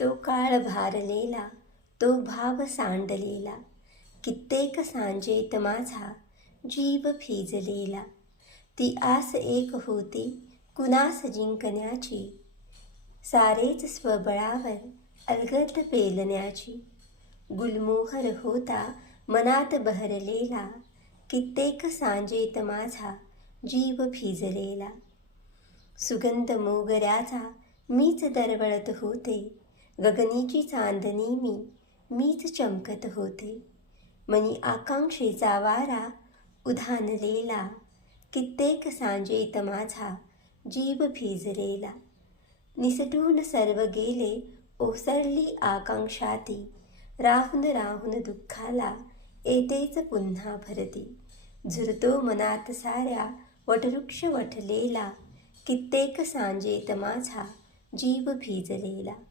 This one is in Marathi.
तो काळ भारलेला, तो भाव सांडलेला, कित्येक सांजेत माझा जीव फिजलेला. ती आस एक होती कुणास जिंकण्याची, सारेच स्वबळावर अलगद पेलण्याची. गुलमोहर होता मनात बहरलेला, कित्येक सांजेत माझा जीव फिजलेला. सुगंध मोगऱ्याचा मीच दरवळत होते, गगनीची चांदणी मीच चमकत होते. मनी आकांक्षेचा वारा उधाणलेला, कित्येक सांजेत माझा जीव भिजलेला. निसटून सर्व गेले ओसरली आकांक्षाती, राहून राहून दुःखाला येतेच पुन्हा भरती. झुरतो मनात साऱ्या वटवृक्ष वठलेला, कित्येक सांजेत माझा जीव भिजलेला.